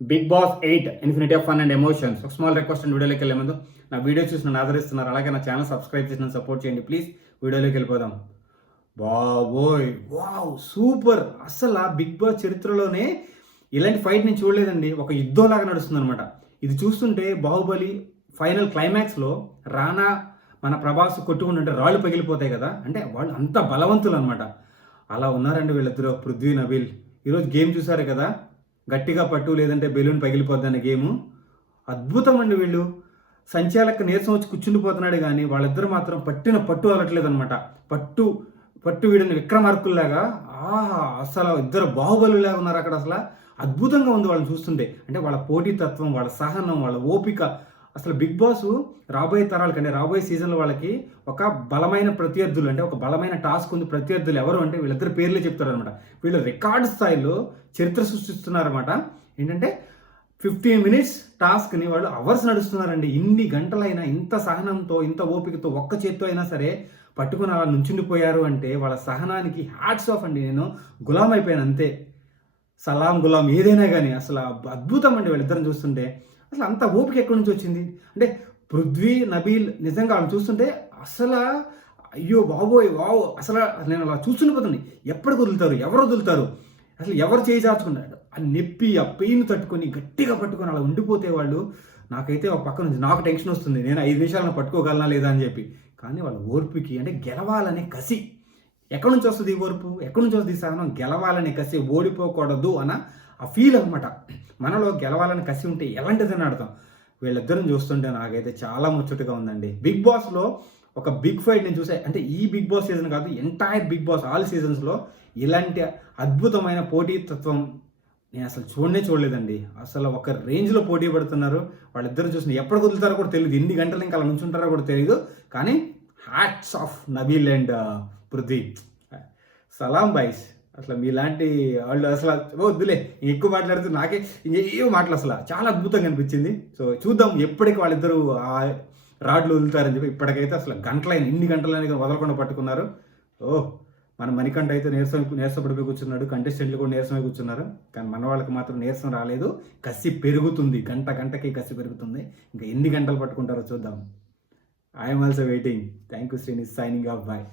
Big boss 8 infinity of fun and emotions. ఒక small request and వీడియోలోకి వెళ్ళే ముందు నా వీడియో చూసి నన్ను ఆదరిస్తున్నారు, అలాగే నా ఛానల్ సబ్స్క్రైబ్ చేసి నన్ను సపోర్ట్ చేయండి ప్లీజ్. వీడియోలోకి వెళ్ళిపోదాం. బాబోయ్, వావ్, సూపర్. అసలు ఆ బిగ్ బాస్ చరిత్రలోనే ఇలాంటి ఫైట్ నేను చూడలేదండి. ఒక యుద్ధంలాగా నడుస్తుంది అనమాట. ఇది చూస్తుంటే బాహుబలి ఫైనల్ క్లైమాక్స్లో రానా మన ప్రభాస్ కొట్టుకుంటుంటే రాళ్ళు పగిలిపోతాయి కదా, అంటే వాళ్ళు అంత బలవంతులు అనమాట. అలా ఉన్నారండి వీళ్ళిద్దరు, పృథ్వీ నబీల్. ఈరోజు గేమ్ చూసారు కదా, గట్టిగా పట్టు లేదంటే బెలూన్ పగిలిపోద్ది అనే గేము. అద్భుతం అండి వీళ్ళు. సంచాలక నీరసం వచ్చి కూర్చుండిపోతున్నాడు కానీ వాళ్ళిద్దరు మాత్రం పట్టిన పట్టు అలట్లేదు అనమాట. పట్టు పట్టు వీడిని విక్రమార్కుల్లాగా. అసలు ఇద్దరు బాహుబలులాగా ఉన్నారు అక్కడ. అసలు అద్భుతంగా ఉంది వాళ్ళని చూస్తుంటే. అంటే వాళ్ళ పోటీతత్వం, వాళ్ళ సహనం, వాళ్ళ ఓపిక. అసలు బిగ్ బాస్ రాబోయే తరాలకంటే రాబోయే సీజన్లో వాళ్ళకి ఒక బలమైన ప్రత్యర్థులు, అంటే ఒక బలమైన టాస్క్ ఉంది. ప్రత్యర్థులు ఎవరు అంటే వీళ్ళిద్దరు పేర్లే చెప్తారు అనమాట. వీళ్ళు రికార్డు స్థాయిలో చరిత్ర సృష్టిస్తున్నారన్నమాట. ఏంటంటే 15 మినిట్స్ టాస్క్ని వాళ్ళు అవర్స్ నడుస్తున్నారండి. ఇన్ని గంటలైనా ఇంత సహనంతో, ఇంత ఓపికతో, ఒక్క చేత్తో అయినా సరే పట్టుకుని అలా నుంచుండిపోయారు అంటే వాళ్ళ సహనానికి హ్యాట్స్ ఆఫ్ అండి. నేను గులాం అయిపోయాను అంతే. సలాం గులాం ఏదైనా కానీ అసలు అద్భుతం అండి వీళ్ళిద్దరిని చూస్తుంటే. అసలు అంత ఓపిక ఎక్కడి నుంచి వచ్చింది అంటే పృథ్వీ నబీల్ నిజంగా వాళ్ళని చూస్తుంటే అసలు అయ్యో బాబోయ్ వావ్. అసలు నేను అలా చూస్తుండిపోతుంది. ఎప్పటికి వదులుతారు, ఎవరు వదులుతారు, అసలు ఎవరు చేయి చాచుకున్నాడు. ఆ నొప్పి, ఆ పెయిన్ తట్టుకొని గట్టిగా పట్టుకొని అలా ఉండిపోతే వాళ్ళు, నాకైతే ఒక పక్క నుంచి నాకు టెన్షన్ వస్తుంది. నేను 5 నిమిషాలను పట్టుకోగలనా లేదా అని చెప్పి. కానీ వాళ్ళ ఓర్పుకి, అంటే గెలవాలనే కసి. ఎక్కడి నుంచి వస్తుంది ఈ ఓర్పు, ఎక్కడి నుంచి వస్తుంది ఈ సహనం? గెలవాలనే కసి, ఓడిపోకూడదు అన్న ఆ ఫీల్ అనమాట. మనలో గెలవాలని కసి ఉంటే ఎలాంటిదని అర్థం. వీళ్ళిద్దరిని చూస్తుంటే నాకైతే చాలా ముచ్చటగా ఉందండి. బిగ్ బాస్లో ఒక బిగ్ ఫైట్ నేను చూసా. అంటే ఈ బిగ్ బాస్ సీజన్ కాదు, ఎంటైర్ బిగ్ బాస్ ఆల్ సీజన్స్లో ఇలాంటి అద్భుతమైన పోటీతత్వం నేను అసలు చూడలేదండి. అసలు ఒక రేంజ్లో పోటీ పడుతున్నారు వాళ్ళిద్దరు. చూసిన ఎప్పుడు వదులుతారో కూడా తెలియదు, ఎన్ని గంటలు ఇంకా అలా నుంచుంటారో కూడా తెలియదు. కానీ hats off Nabeel and Prithvi. సలాం బాయ్స్. అసలు మీలాంటి వాళ్ళు అసలు వద్దులే, ఎక్కువ మాట్లాడితే నాకే ఇంకేం మాటలు. అసలు చాలా అద్భుతంగా అనిపించింది. సో చూద్దాం ఎప్పటికి వాళ్ళిద్దరూ ఆ రాడ్లు వదులుతారని చెప్పి. ఇప్పటికైతే అసలు గంటలైన, ఇన్ని గంటలైనా వదలకుండా పట్టుకున్నారు. మన మణికంఠ అయితే నీరసపడిపోయి కూర్చున్నాడు, కంటెస్టెంట్లు కూడా నీరసమై కూర్చున్నారు. కానీ మన వాళ్ళకి మాత్రం నీరసం రాలేదు. కసి పెరుగుతుంది, గంటకి కసి పెరుగుతుంది. ఇంకా ఎన్ని గంటలు పట్టుకుంటారో చూద్దాం. I'm also waiting. Thank you Srini, signing off, bye.